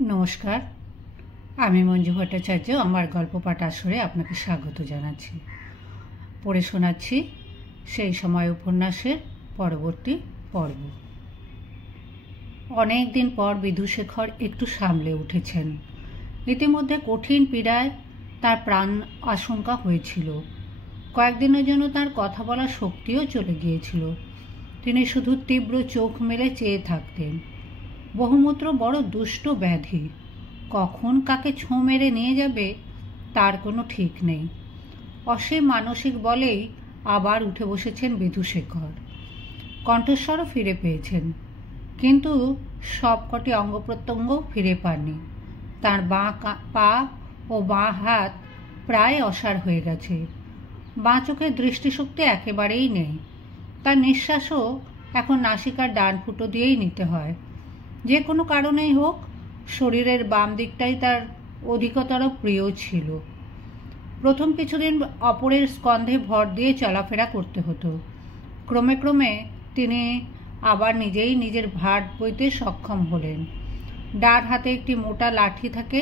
নমস্কার, আমি মঞ্জু ভট্টাচার্য। আমার গল্প পাঠ আসরে আপনাকে স্বাগত জানাচ্ছি। পড়ে শোনাচ্ছি সেই সময় উপন্যাসের পরবর্তী পর্ব। অনেক দিন পর বিধুশেখর একটু সামলে উঠেছেন। ইতিমধ্যে কঠিন পীড়ায় তার প্রাণ আশঙ্কা হয়েছিল। কয়েকদিনের জন্য তার কথা বলার শক্তিও চলে গিয়েছিল। তিনি শুধু তীব্র চোখ মেলে চেয়ে থাকতেন। বহুমূত্র বড় দুষ্ট ব্যাধি, কখন কাকে ছোঁ মেরে নিয়ে যাবে তার কোনো ঠিক নেই। অসীম মানসিক বলেই আবার উঠে বসেছেন বিধুশেখর। কণ্ঠস্বরও ফিরে পেয়েছেন, কিন্তু সবকটি অঙ্গ প্রত্যঙ্গ ফিরে পাননি। তার বাঁ পা ও বাঁ হাত প্রায় অসাড় হয়ে গেছে। বাঁ চোখের দৃষ্টিশক্তি একেবারেই নেই। তার নিঃশ্বাসও এখন নাসিকার ডান ফুটো দিয়েই নিতে হয়। যে কোনো কারণেই হোক, শরীরের বাম দিকটাই তার অধিকতর প্রিয় ছিল। প্রথম কিছুদিন অপরের স্কন্ধে ভর দিয়ে চলাফেরা করতে হতো। ক্রমে ক্রমে তিনি আবার নিজেই নিজের ভার বইতে সক্ষম হলেন। ডান হাতে একটি মোটা লাঠি থাকে,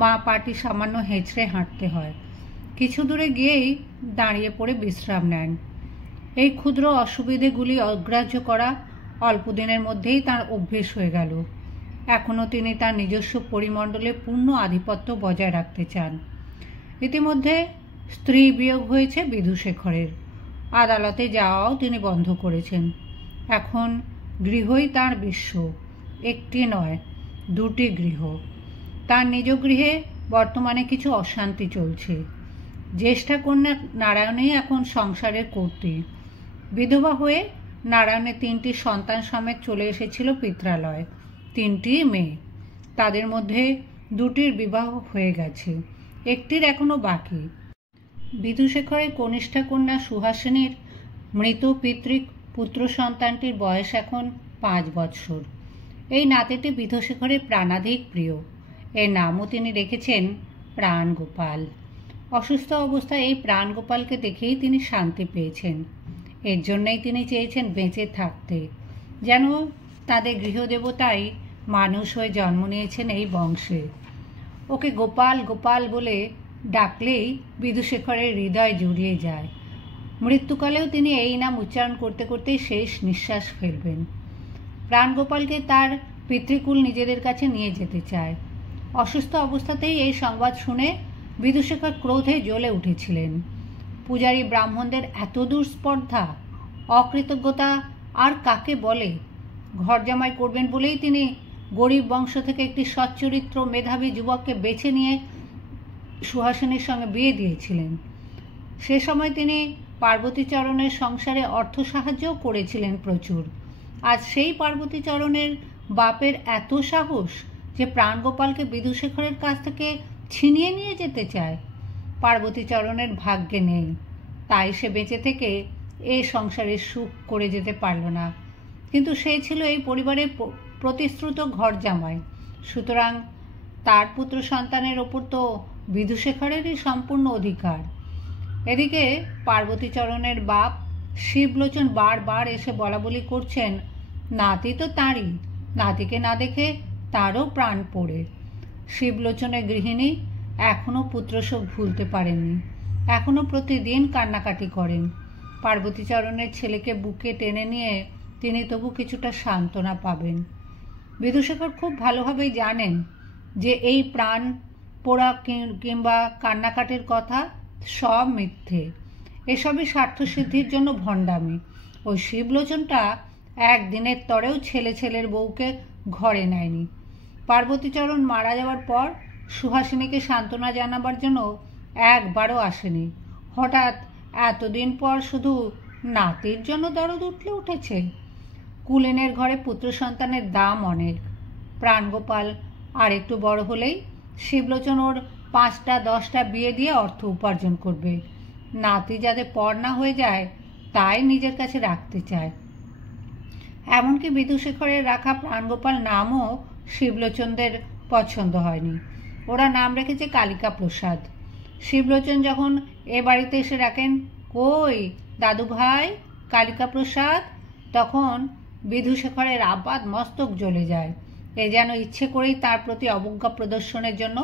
বাঁ পাটি সামান্য হেঁচড়ে হাঁটতে হয়। কিছু দূরে গিয়েই দাঁড়িয়ে পড়ে বিশ্রাম নেন। এই ক্ষুদ্র অসুবিধেগুলি অগ্রাহ্য করা অল্প দিনের মধ্যেই তার অভ্যেস হয়ে গেল। এখনও তিনি তার নিজস্ব পরিমণ্ডলে পূর্ণ আধিপত্য বজায় রাখতে চান। ইতিমধ্যে স্ত্রী বিয়োগ হয়েছে বিধুশেখরের। আদালতে যাওয়াও তিনি বন্ধ করেছেন। এখন গৃহই তার বিশ্ব। একটি নয়, দুটি গৃহ। তার নিজ গৃহে বর্তমানে কিছু অশান্তি চলছে। জ্যেষ্ঠা কন্যা নারায়ণই এখন সংসারের কর্ত্রী। বিধবা হয়ে নারায়ণের 3টি সন্তান সমেত চলে এসেছিল পিত্রালয়। 3টি মেয়ে। তাদের মধ্যে 2টির বিবাহ হয়ে গেছে, একটির এখনো বাকি। বিধুশেখরের কনিষ্ঠা কন্যা সুহাসিনীর মৃত পিতৃক পুত্র সন্তানটির বয়স এখন 5 বৎসর। এই নাতিটি বিধুশেখরের প্রাণাধিক প্রিয়। এর নামও তিনি রেখেছেন প্রাণগোপাল। অসুস্থ অবস্থায় এই প্রাণগোপালকে দেখেই তিনি শান্তি পেয়েছেন। এর জন্যই তিনি চেয়েছেন বেঁচে থাকতে, যেন তাদের গৃহদেবতাই মানুষ হয়ে জন্ম নিয়েছেন এই বংশে। ওকে গোপাল গোপাল বলে ডাকলেই বিধুশেখরের হৃদয় জুড়িয়ে যায়। মৃত্যুকালেও তিনি এই নাম উচ্চারণ করতে করতেই শেষ নিঃশ্বাস ফেলবেন। প্রাণগোপালকে তার পিতৃকুল নিজেদের কাছে নিয়ে যেতে চায়। অসুস্থ অবস্থাতেই এই সংবাদ শুনে বিধুশেখর ক্রোধে জ্বলে উঠেছিলেন। পূজারী ব্রাহ্মণদের এত দূর স্পর্ধা, অকৃতজ্ঞতা আর কাকে বলে? ঘর জামাই করবেন বলেই তিনি গরিব বংশ থেকে একটি সচ্চরিত্র মেধাবী যুবককে বেছে নিয়ে সুহাসিনীর সঙ্গে বিয়ে দিয়েছিলেন। সে সময় তিনি পার্বতীচরণের সংসারে অর্থ সাহায্যও করেছিলেন প্রচুর। আজ সেই পার্বতীচরণের বাপের এত সাহস যে প্রাণগোপালকে বিধুশেখরের কাছ থেকে ছিনিয়ে নিয়ে যেতে চায়। পার্বতীচরণের ভাগ্যে নেই, তাই সে বেঁচে থেকে এ সংসারে সুখ করে যেতে পারল না। কিন্তু সে ছিল এই পরিবারের প্রতিশ্রুত ঘর জামাই, সুতরাং তার পুত্র সন্তানের ওপর তো বিধুশেখরেরই সম্পূর্ণ অধিকার। এদিকে পার্বতীচরণের বাপ শিবলোচন বারবার এসে বলাবলি করছেন, নাতি তো তাঁরই, নাতিকে না দেখে তারও প্রাণ পড়ে। শিবলোচনের গৃহিণী এখনও পুত্রশোক ভুলতে পারেননি, এখনও প্রতিদিন কান্নাকাটি করেন। পার্বতীচরণের ছেলেকে বুকে টেনে নিয়ে তিনি তবু কিছুটা সান্ত্বনা পাবেন। বিধুশেখর খুব ভালোভাবেই জানেন যে এই প্রাণ পোড়া কিংবা কান্নাকাটির কথা সব মিথ্যে। এসবই স্বার্থসিদ্ধির জন্য ভণ্ডামি। ওই শিবলোচনটা একদিনের তরেও ছেলের বউকে ঘরে নেয়নি। পার্বতীচরণ মারা যাওয়ার পর সুহাসিনীকে সান্ত্বনা জানাবার জন্য একবারও আসেনি। হঠাৎ এতদিন পর শুধু নাতির জন্য দরদ উঠেছে। কুলীনের ঘরে পুত্র সন্তানের দাম অনেক। প্রাণগোপাল আর একটু বড় হলেই শিবলোচন ওর 5টা 10টা বিয়ে দিয়ে অর্থ উপার্জন করবে। নাতি যাতে পর না হয়ে যায় তাই নিজের কাছে রাখতে চায়। এমনকি বিধুশেখরের রাখা প্রাণগোপাল নামও শিবলোচনদের পছন্দ হয়নি। ওরা নাম রেখেছে কালিকা প্রসাদ। শিবলোচন যখন এ বাড়িতে এসে ডাকেন, কই দাদু ভাই কালিকা প্রসাদ, তখন বিধুশেখরের আপাদ মস্তক জ্বলে যায়। এ যেন ইচ্ছে করেই তার প্রতি অবজ্ঞা প্রদর্শনের জন্য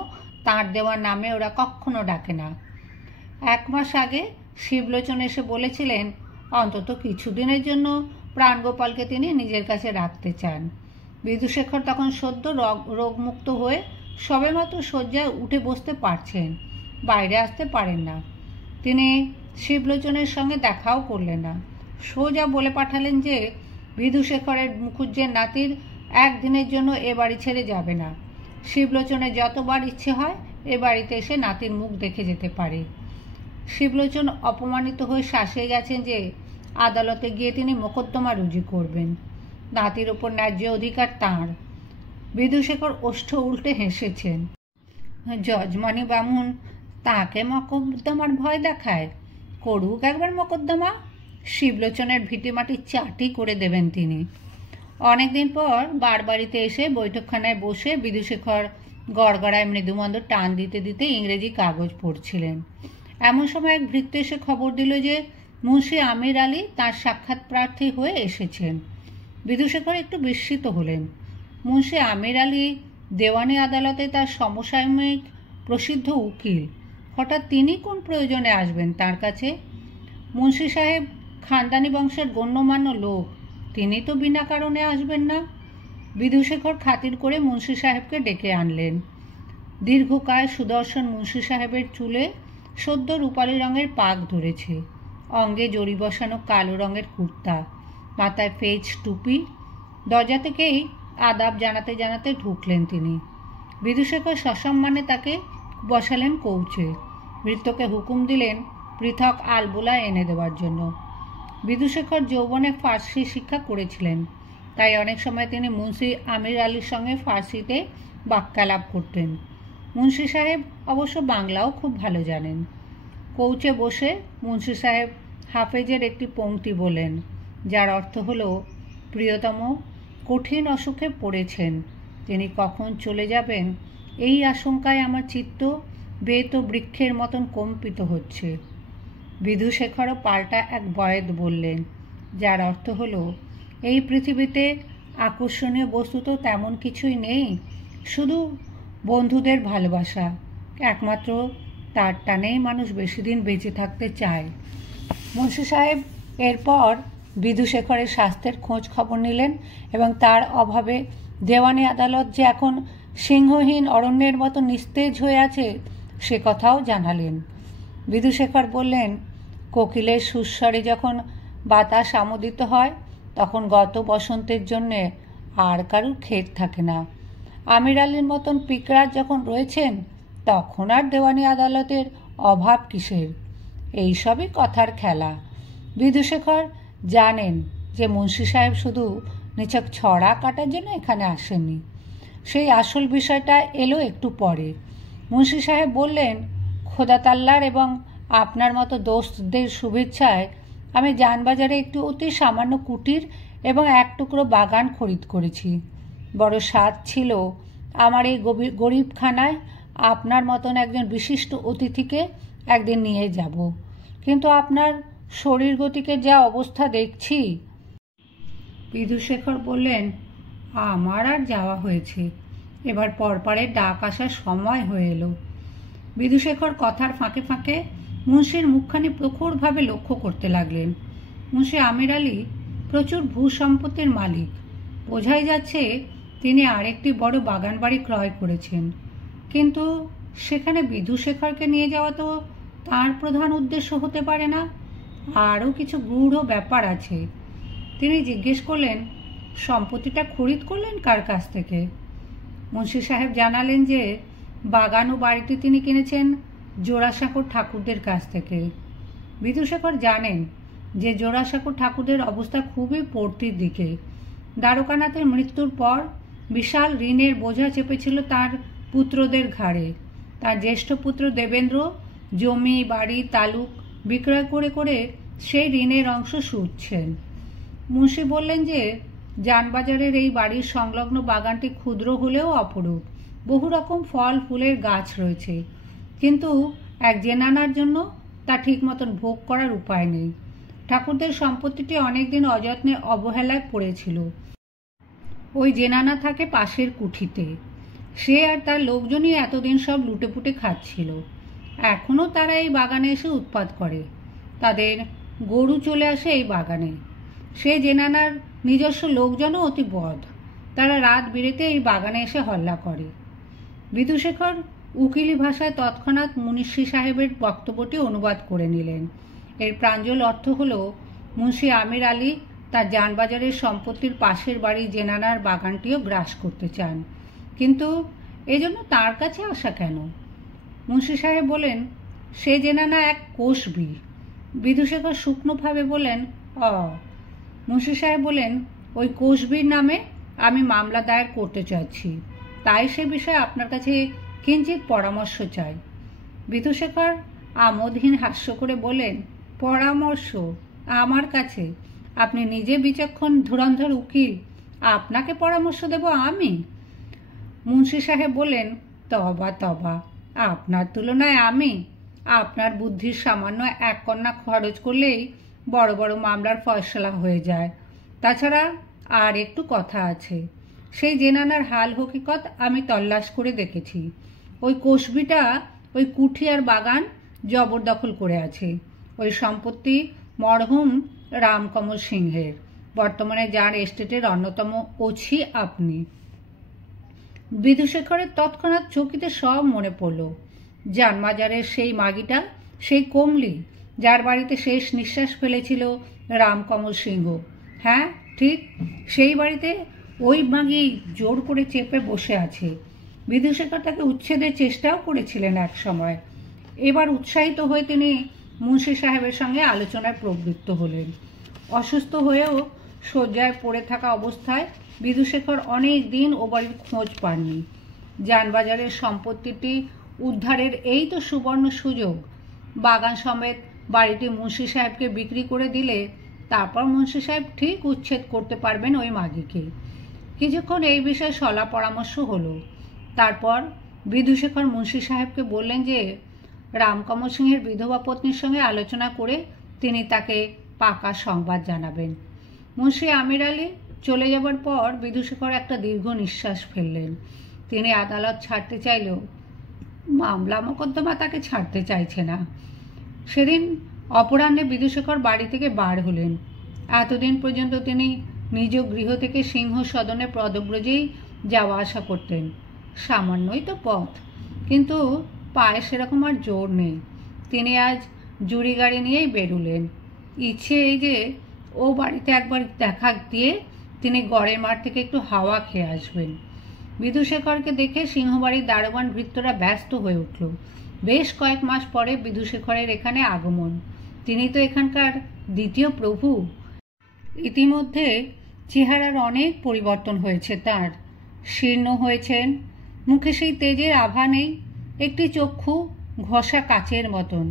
তাঁর দেওয়া নামে ওরা কখনো ডাকে না। 1 মাস আগে শিবলোচন এসে বলেছিলেন অন্তত কিছুদিনের জন্য প্রাণগোপালকে তিনি নিজের কাছে রাখতে চান। বিধুশেখর তখন সদ্য রোগমুক্ত হয়ে সবেমাত্র শয্যায় উঠে বসতে পারছেন, বাইরে আসতে পারেন না। তিনি শিবলোচনের সঙ্গে দেখাও করলেন না, সোজা বলে পাঠালেন যে বিধুশেখরের মুখুজ্জের নাতির একদিনের জন্য এ বাড়ি ছেড়ে যাবে না। শিবলোচনের যতবার ইচ্ছে হয় এ বাড়িতে এসে নাতির মুখ দেখে যেতে পারে। শিবলোচন অপমানিত হয়ে শাসিয়ে গেছেন যে আদালতে গিয়ে তিনি মোকদ্দমা রুজু করবেন। নাতির ওপর ন্যায্য অধিকার তাঁর। বিধুশেখর ওষ্ঠ উল্টে হেসেছেন। যজমানি বামুন তাকে মোকদ্দমার ভয় দেখায়, করুক একবার মোকদ্দমা, শিবলোচনের ভিটিমাটি চাটি করে দেবেন তিনি। অনেকদিন পর বারবাড়িতে এসে বৈঠকখানায় বসে বিধুশেখর গড়গড়ায় মৃদুমন্দ টান দিতে দিতে ইংরেজি কাগজ পড়ছিলেন। এমন সময় এক ভৃত্য এসে খবর দিল যে মুন্সি আমির আলী তাঁর সাক্ষাৎ প্রার্থী হয়ে এসেছেন। বিধুশেখর একটু বিস্মিত হলেন। মুন্সি আমির আলী দেওয়ানি আদালতে তার সমসাময়িক প্রসিদ্ধ উকিল, হঠাৎ তিনি কোন প্রয়োজনে আসবেন তার কাছে? মুন্সি সাহেব খানদানি বংশের গণ্যমান্য লোক, তিনি তো বিনা কারণে আসবেন না। বিধুশেখর খাতির করে মুন্সি সাহেবকে ডেকে আনলেন। দীর্ঘকায় সুদর্শন মুন্সি সাহেবের চুলে সদ্য রূপালী রঙের পাক ধরেছে, অঙ্গে জড়ি বসানো কালো রঙের কুর্তা, মাথায় ফেজ টুপি। দরজা থেকেই আদাব জানাতে জানাতে ঢুকলেন তিনি। বিধুশেখর সসম্মানে তাকে বসালেন কৌচে। ভৃত্যকে হুকুম দিলেন পৃথক আলবোলা এনে দেওয়ার জন্য। বিধুশেখর যৌবনে ফার্সি শিক্ষা করেছিলেন, তাই অনেক সময় তিনি মুন্সি আমির আলীর সঙ্গে ফার্সিতে বাক্যালাপ করতেন। মুন্সি সাহেব অবশ্য বাংলাও খুব ভালো জানেন। কৌচে বসে মুন্সি সাহেব হাফেজের একটি পংক্তি বলেন, যার অর্থ হল, প্রিয়তম কঠিন অসুখে পড়েছেন, তিনি কখন চলে যাবেন এই আশঙ্কায় আমার চিত্ত বেত বৃক্ষের মতন কম্পিত হচ্ছে। বিধুশেখরও পাল্টা এক বয়েদ বললেন, যার অর্থ হল, এই পৃথিবীতে আকর্ষণীয় বস্তু তো তেমন কিছুই নেই, শুধু বন্ধুদের ভালোবাসা, একমাত্র তার টানেই মানুষ বেশি দিন বেঁচে থাকতে চায়। মুন্সি সাহেব এরপর বিধুশেখরের স্বাস্থ্যের খোঁজ খবর নিলেন এবং তার অভাবে দেওয়ানি আদালত যে এখন সিংহহীন অরণ্যের মতো নিস্তেজ হয়ে আছে সে কথাও জানালেন। বিধুশেখর বললেন, কোকিলের সুস্বরে যখন বাতাস আমোদিত হয় তখন গত বসন্তের জন্যে আর কারুর খেদ থাকে না। আমির আলীর মতন পিকরাজ যখন রয়েছেন তখন আর দেওয়ানি আদালতের অভাব কিসের? এইসবই কথার খেলা। বিধুশেখর জানেন যে মুন্সি সাহেব শুধু নিছক ছড়া কাটার জন্য এখানে আসেননি। সেই আসল বিষয়টা এলো একটু পরে। মুন্সি সাহেব বললেন, খোদা তাল্লার এবং আপনার মতো দোস্তদের শুভেচ্ছায় আমি জানবাজারে একটি অতি সামান্য কুটির এবং এক টুকরো বাগান খরিদ করেছি। বড় স্বাদ ছিল আমার এই গরিবখানায় আপনার মতন একজন বিশিষ্ট অতিথিকে একদিন নিয়ে যাব, কিন্তু আপনার শরীর গতিকে যা অবস্থা দেখছি। বিধুশেখর বললেন, আমার আর যাওয়া হয়েছে, এবার পরপারের ডাক আসার সময় হয়ে এলো। বিধুশেখর কথার ফাঁকে ফাঁকে মুন্সির মুখখানি প্রখরভাবে লক্ষ্য করতে লাগলেন। মুন্সি আমির আলী প্রচুর ভূসম্পত্তির মালিক, বোঝাই যাচ্ছে তিনি আরেকটি বড় বাগান বাড়ি ক্রয় করেছেন, কিন্তু সেখানে বিধুশেখরকে নিয়ে যাওয়া তো তাঁর প্রধান উদ্দেশ্য হতে পারে না, আরও কিছু গূঢ় ব্যাপার আছে। তিনি জিজ্ঞেস করলেন, সম্পত্তিটা খরিদ করলেন কার কাছ থেকে? মুন্সি সাহেব জানালেন যে বাগান ও বাড়িটি তিনি কিনেছেন জোড়াসাঁকোর ঠাকুরদের কাছ থেকে। বিধুশেখর জানেন যে জোড়াসাঁকোর ঠাকুরদের অবস্থা খুবই পড়তির দিকে। দ্বারকানাথের মৃত্যুর পর বিশাল ঋণের বোঝা চেপেছিল তার পুত্রদের ঘাড়ে। তার জ্যেষ্ঠ পুত্র দেবেন্দ্র জমি বাড়ি তালুক বিক্রয় করে করে সেই ঋণের অংশ শুধছেন। মুন্সি বললেন যে জানবাজারের এই বাড়ির সংলগ্ন বাগানটি ক্ষুদ্র হলেও অপরূপ, বহু রকম ফল ফুলের গাছ রয়েছে, কিন্তু এক জেনানার জন্য তা ঠিক মতন ভোগ করার উপায় নেই। ঠাকুরদের সম্পত্তিটি অনেকদিন অযত্নে অবহেলায় পড়েছিল। ওই জেনানা থাকে পাশের কুঠিতে। সে আর তার লোকজনই এতদিন সব লুটেপুটে খাচ্ছিল। এখনও তারা এই বাগানে এসে উৎপাত করে। তাদের গরু চলে আসে এই বাগানে। সে জেনানার নিজস্ব লোকজনও অতি বদ। তারা রাত বিরেতে এই বাগানে এসে হল্লা করে। বিধুশেখর উকিলি ভাষায় তৎক্ষণাৎ মুন্সি সাহেবের বক্তব্যটি অনুবাদ করে নিলেন। এর প্রাঞ্জল অর্থ হল, মুন্সি আমির আলী তার জানবাজারের সম্পত্তির পাশের বাড়ি জেনানার বাগানটিও গ্রাস করতে চান, কিন্তু এজন্য তার কাছে আসা কেন? মুন্সি সাহেব বলেন, সে জেনানা এক কোষবি। বিধুশেখর শুকনোভাবে বলেন, মুন্সি সাহেব বলেন, ওই কোষবির নামে আমি মামলা দায়ের করতে চাচ্ছি, তাই সে বিষয়ে আপনার কাছে কিঞ্চিত পরামর্শ চাই। বিধুশেখর আমোদহীন হাস্য করে বলেন, পরামর্শ আমার কাছে? আপনি নিজে বিচক্ষণ ধুরন্ধর উকিল, আপনাকে পরামর্শ দেব আমি? মুন্সি সাহেব বলেন, তবা তবা, আপনার তুলনায় আমি? আপনার বুদ্ধির সামান্য এক কন্যা খরচ করলেই বড় বড় মামলার ফয়সলা হয়ে যায়। তাছাড়া আর একটু কথা আছে। সেই জেনানার হাল হকিকত আমি তল্লাশ করে দেখেছি। ওই কোষবিটা ওই কুঠি আর বাগান জবরদখল করে আছে। ওই সম্পত্তি মরহুম রামকমল সিংহের, বর্তমানে যার এস্টেটের অন্যতম ওছি আপনি। বিধুশেখরের তৎক্ষণাৎ চকিতে সব মনে পড়ল। জানবাজারের সেই মাগিটা, সেই কমলি, যার বাড়িতে শেষ নিঃশ্বাস ফেলেছিল রামকমল সিংহ। হ্যাঁ ঠিক, সেই বাড়িতে ওই মাগি জোর করে চেপে বসে আছে। বিধুশেখর তাকে উচ্ছেদের চেষ্টাও করেছিলেন এক সময়। এবার উৎসাহিত হয়ে তিনি মুন্সি সাহেবের সঙ্গে আলোচনায় প্রবৃত্ত হলেন। অসুস্থ হয়েও শয্যায় পড়ে থাকা অবস্থায় বিধুশেখর অনেক দিন ও বাড়ির খোঁজ পাননি। জানবাজারের সম্পত্তিটি উদ্ধারের এই তো সুবর্ণ সুযোগ। বাগান সমেত বাড়িটি মুন্সি সাহেবকে বিক্রি করে দিলে তারপর মুন্সি সাহেব ঠিক উচ্ছেদ করতে পারবেন ওই মাগিকে। কিছুক্ষণ এই বিষয়ে সলা পরামর্শ হলো। তারপর বিধুশেখর মুন্সি সাহেবকে বললেন যে রামকমল সিংহের বিধবা পত্নীর সঙ্গে আলোচনা করে তিনি তাকে পাকা সংবাদ জানাবেন। মুন্সি আমির আলী চলে যাবার পর বিধুশেখর একটা দীর্ঘ নিঃশ্বাস ফেললেন। তিনি আদালত ছাড়তে চাইলেও মামলা মোকদ্দমা তাকে ছাড়তে চাইছে না। সেদিন অপরাহ্নে বিধুশেখর বাড়ি থেকে বার হলেন। এতদিন পর্যন্ত তিনি নিজ গৃহ থেকে সিংহ সদনে পদব্রজেই যাওয়া আসা করতেন। সামান্যই তো পথ, কিন্তু পায়ে সেরকম আর জোর নেই। তিনি আজ জুড়ি গাড়ি নিয়েই বেরুলেন। ইচ্ছে এই যে ও বাড়িতে একবার দেখা দিয়ে তিনি গড়ের মাঠ থেকে একটু হাওয়া খেয়ে আসবেন। বিধুশেখরকে দেখে সিংহবাড়ির দারোয়ান ভৃত্যরা ব্যস্ত হয়ে উঠল। বেশ কয়েক মাস পরে বিধুশেখরের এখানে আগমন। তিনি তো এখানকার দ্বিতীয় প্রভু। ইতিমধ্যে চেহারার অনেক পরিবর্তন হয়েছে তার। শীর্ণ হয়েছেন, মুখে সেই তেজের আভা নেই, একটি চক্ষু ঘষা কাচের মতন।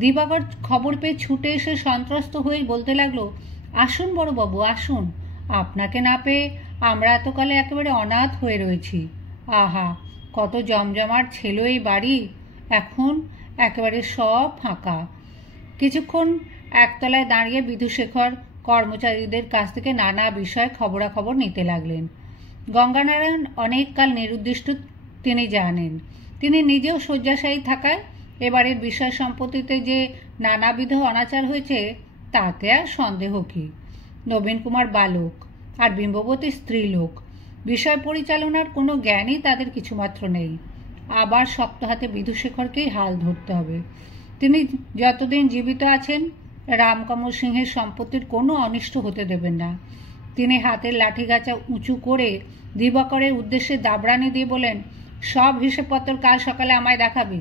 দিবাকর খবর পেয়ে ছুটে এসে সন্ত্রস্ত হয়ে বলতে লাগলো, আসুন বড়বাবু আসুন, আপনাকে না পেয়ে আমরা এতকালে একেবারে অনাথ হয়ে রয়েছি। আহা, কত জমজমাট ছিল এই বাড়ি, এখন একেবারে সব ফাঁকা। কিছুক্ষণ একতলায় দাঁড়িয়ে বিধুশেখর কর্মচারীদের কাছ থেকে নানা বিষয়ে খবরাখবর নিতে লাগলেন। গঙ্গানারায়ণ অনেককাল নিরুদ্দিষ্ট তিনি জানেন। তিনি নিজেও শয্যাশায়ী থাকায় এবারের বিষয় সম্পত্তিতে যে নানাবিধ অনাচার হয়েছে তাতে আর সন্দেহ কি। নবীন কুমার বালক আর বিম্ববতী স্ত্রীলোক, বিষয় পরিচালনার কোনো জ্ঞানই তাদের কিছুমাত্র নেই। আবার শক্ত হাতে বিধুশেখরকেই হাল ধরতে হবে। তিনি যতদিন জীবিত আছেন রামকমল সিংহের সম্পত্তির কোনো অনিষ্ট হতে দেবেন না। তিনি হাতের লাঠিগাছা উঁচু করে দিবাকরের উদ্দেশ্যে দাবড়ানি দিয়ে বলেন, সব হিসেবপত্র কাল সকালে আমায় দেখাবি।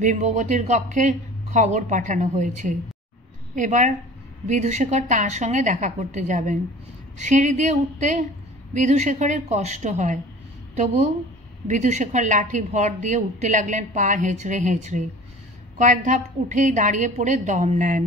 বিম্ববতীর কক্ষে খবর পাঠানো হয়েছে। এবার বিধুশেখর তাঁর সঙ্গে দেখা করতে যাবেন। সিঁড়ি দিয়ে উঠতে বিধুশেখরের কষ্ট হয়, তবু বিধুশেখর লাঠি ভর দিয়ে উঠতে লাগলেন পা হেঁচড়ে হেঁচড়ে। কয়েক ধাপ উঠেই দাঁড়িয়ে পড়ে দম নেন।